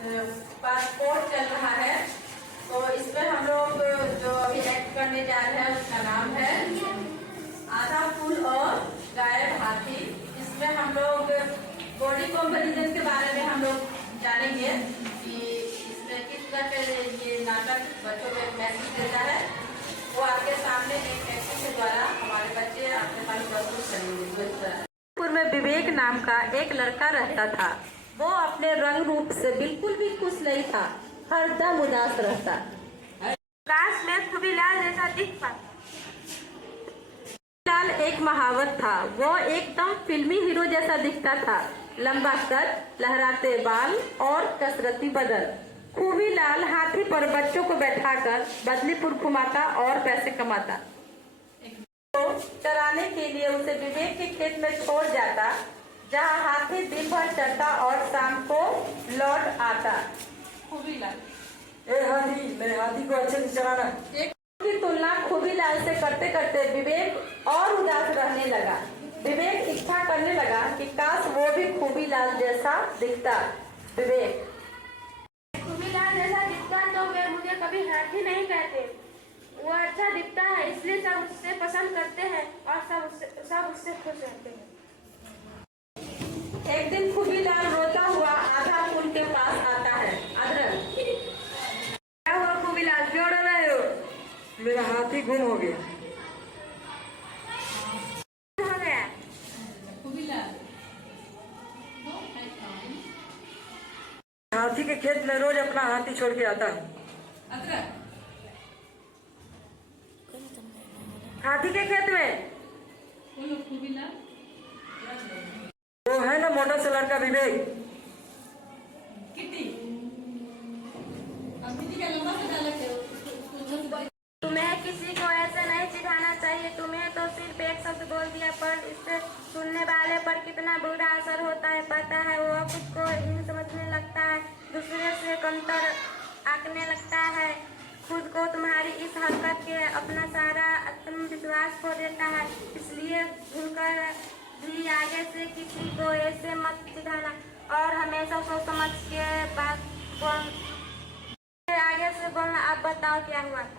Passport चल रहा है, तो इसमें हम लोग जो अभी एक्ट करने जा रहे हैं उसका नाम है आधा फूल और गायब हाथी। इसमें हम लोग बॉडी कंपैरिजन के बारे में हम लोग जानेंगे कि इसमें किस तरह के ये नाटक बच्चों को मैसेज देता है। वो आपके सामने एक एक्टिंग के द्वारा हमारे बच्चे अपने पास प्रस्तुत करेंगे। में विवेक नाम का एक लड़का रहता था। वो अपने रंग रूप से बिल्कुल भी खुश नहीं था, हरदम उदास रहता। काश मैं खूबीलाल जैसा दिख पाता। लाल एक महावत था। वो एकदम फिल्मी हीरो जैसा दिखता था। लंबा कद, लहराते बाल और कसरती बदन। खूबीलाल हाथी पर बच्चों को बैठाकर बदलीपुर घुमाता और पैसे कमाता। तो चराने के लिए उसे विवेक के खेत में छोड़ जाता, जहाँ हाथी दिन भर चलता और शाम को लौट आता। खूबीलाल, ए हाथी, मेरे हाथी को अच्छे से चलाना। एक की तुलना खूबीलाल से करते करते विवेक और उदास रहने लगा। विवेक इच्छा करने लगा कि काश वो भी खूबीलाल जैसा दिखता। विवेक, खूबीलाल जैसा दिखता तो वे मुझे कभी हाथी नहीं कहते। वो अच्छा दिखता है, इसलिए सब उससे पसंद करते हैं और सब उससे खुश रहते हैं। एक दिन खूबीलाल रोता हुआ आधा फूल के पास आता है। अदरक, क्या हुआ खूबीलाल, क्यों रो रहे हो? मेरा हाथी गुम हो गया। हो गया? हाथी के खेत में रोज अपना हाथी छोड़ के आता हूँ। हाथी के खेत में? वो है ना मोटा सा लड़का विवेक। तुम्हें किसी को ऐसे नहीं सिखाना चाहिए। तुम्हें तो सिर्फ एक शब्द बोल दिया, पर इससे सुनने वाले पर कितना बुरा असर होता है पता है। वो खुद को हीन समझने लगता है, दूसरे से कमतर आंकने लगता है। खुद को तुम्हारी इस हरकत के अपना सारा आत्मविश्वास खो देता है। इसलिए भूलकर भी आगे से किसी को ऐसे मत सिखाना और हमेशा सोच समझ के बात आगे से बोलना। अब बताओ क्या हुआ था?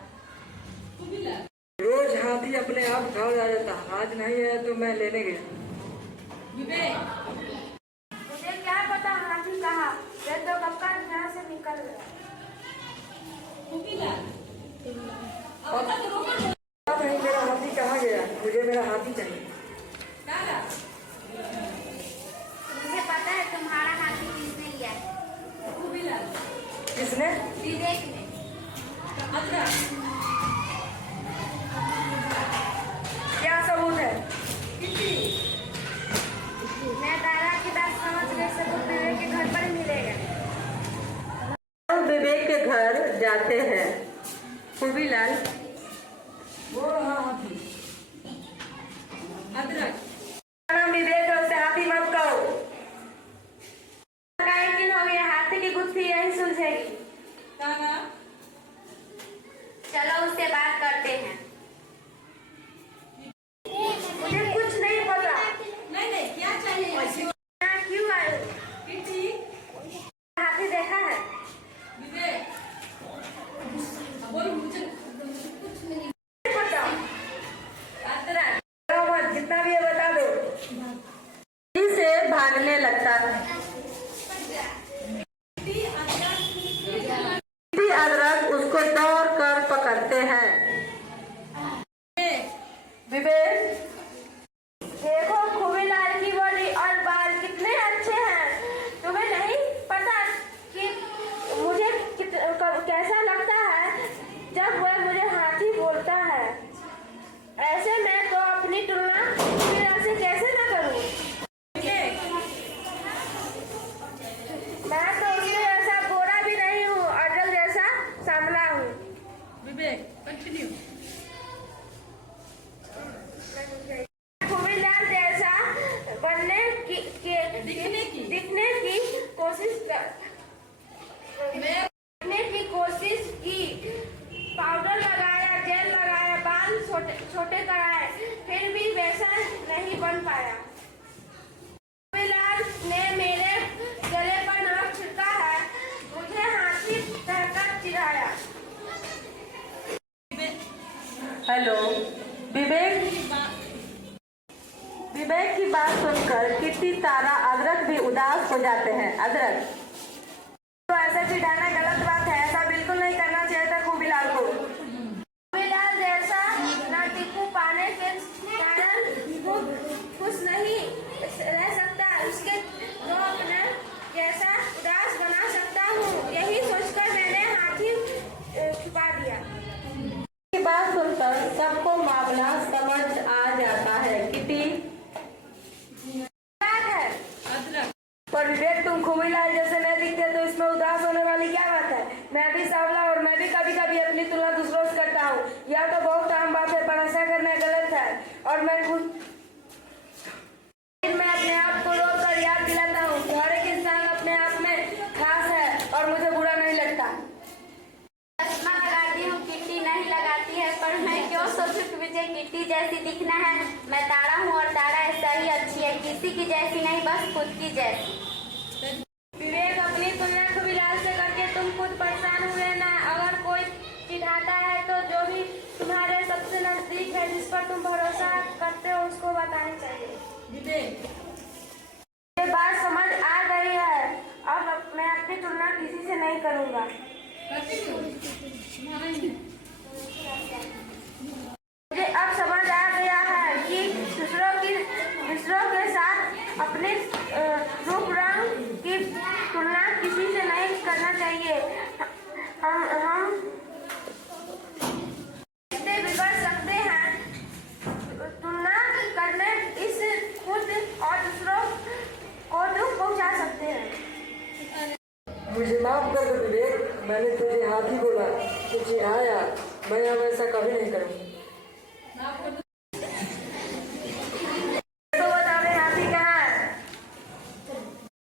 रोज हाथी अपने आप घर आ जाता। आज नहीं है तो मैं लेने गया। मुझे क्या पता हाथी कहा, वे तो कब का यहाँ से निकल गया। नहीं, मेरा हाथी कहाँ गया? मुझे मेरा हाथी चाहिए। मुझे पता है तुम्हारा हाथी किसने लिया है। किसने? विवेक ने। क्या सबूत है? मैं दादा की बात समझ गई, सबूत विवेक के घर पर मिलेगा। विवेक के घर जाते हैं। खूबीलाल, वो रहा हाथी। अदरक, विवेक से हाथी मत कहो। यकीन हो गया, हाथी की गुत्थी यही सुलझेगी। चलो उससे बात करते हैं। मुझे कुछ नहीं पता। नहीं, क्या चाहिए? यहाँ क्यों आए? हाथी देखा है? नहीं पता। जितना भी है बता दो। से भागने लगता है। अदरक उसको दौड़ कर पकड़ते हैं। विवेक, देखो खूबीलाल की बॉडी और बाल कितने अच्छे हैं। तुम्हें नहीं पता कि मुझे कैसा लगता है जब वह मुझे हाथी बोलता है। ऐसे मैं तो अपनी तुलना खूबीलाल से कैसे न करूं। मैं तो उससे ऐसा गोरा भी नहीं हूँ, अजल जैसा सांवला हूँ। विवेक, कंटिन्यू। खूबीलाल जैसा दिखने की कोशिश की। पाउडर लगाया, जेल लगाया, बाल छोटे कराए, फिर भी वैसा नहीं बन पाया। खूबीलाल ने मेरे गले पर नमक छिड़का है, जाते हैं। अदरक तो ऐसा चिढ़ाना गलत बात है, ऐसा बिल्कुल नहीं करना चाहिए था खूबीलाल को। खूबीलाल जैसा नाटिकू पाने के कारण खुश नहीं रह सकता, उसके तो अपने जैसा उदास बना सकता हूँ, यही सोचकर मैंने हाथी छुपा दिया। की बात सुनकर सबको मामला समझ आ जाता है। किटी बात है पर विवेक, तुम खूबीलाल जैसे नहीं दिखते तो इसमें उदास होने वाली क्या बात है? मैं भी सांवला और मैं भी कभी कभी अपनी तुलना दूसरों से करता हूँ। यह तो बहुत आम बात है, पर ऐसा करना गलत है। और मैं अपने आप को रोक कर याद दिलाता हूँ कि हर एक इंसान अपने आप में खास है और मुझे बुरा नहीं लगता। चश्मा लगाती हूँ, किट्टी नहीं लगाती है, पर मैं क्यों सोचूं कि मुझे किट्टी जैसी दिखना है। मैं तारा हूँ और तारा ऐसा ही अच्छी है, किसी की जैसी नहीं, बस खुद की जैसी। विवेक, अपनी तुलना खूबीलाल से करके तुम खुद परेशान हुए ना। अगर कोई चिढ़ाता है तो जो भी तुम्हारे सबसे नजदीक है, जिस पर तुम भरोसा करते हो, उसको बतानी चाहिए। ये बात समझ आ गई है, अब मैं अपनी तुलना किसी से नहीं करूँगा। मुझे अब समझ आ गया है कि दूसरों के साथ अपने रूप रंग की तुलना किसी से नहीं करना चाहिए। हम इससे बिगड़ सकते हैं, तुलना करने इस खुद और दूसरों को दुख पहुंचा सकते हैं। मुझे माफ कर दो विवेक, मैंने तुझे हाथी बोला, तुझे आया। मैं अब ऐसा कभी नहीं करूँगा। तो बताओ हाथी कहाँ है?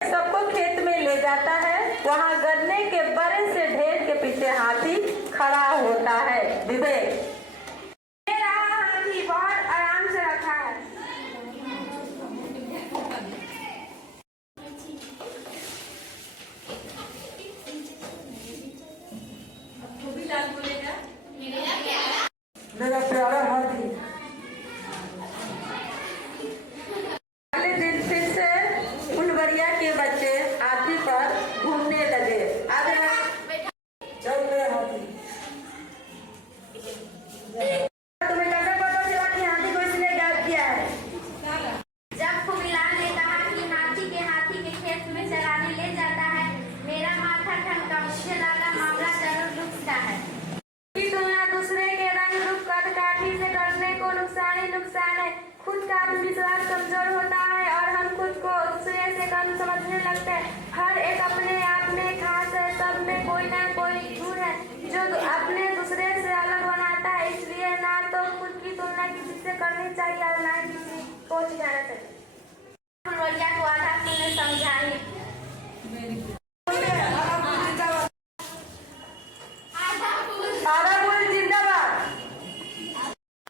सबको खेत में ले जाता है। वहाँ गन्ने के बड़े से ढेर के पीछे हाथी खड़ा होता है। विवेक ये रहा हाथी, बहुत आराम से रखा है। मेरा प्यारा हाथी, अगले दिन फिर से फुलवरिया के बच्चे हाथी पर घूमने लगे। चल मेरा हाथी। तुम्हें कैसे पता चला कि हाथी को इसने गायब किया है? जब खूबीलाल ने कहा कि हाथी के खेत में चराने ले जाता है, मेरा माथा ठनका। मुझे लगा मामला जरूर दुखता है। की तुलना दूसरे के रंग रूप कद-काठी से करने को नुकसान ही नुकसान है। खुद का आत्मविश्वास कमजोर होता है और हम खुद को दूसरे से कम समझने लगते हैं। हर एक अपने आप में खास है, सब में कोई ना कोई गुण है जो अपने दूसरे से अलग बनाता है। इसलिए ना तो खुद की तुलना किसी से करनी चाहिए और ना ही किसी को चिढ़ाना चाहिए। फुलवरिया को आधा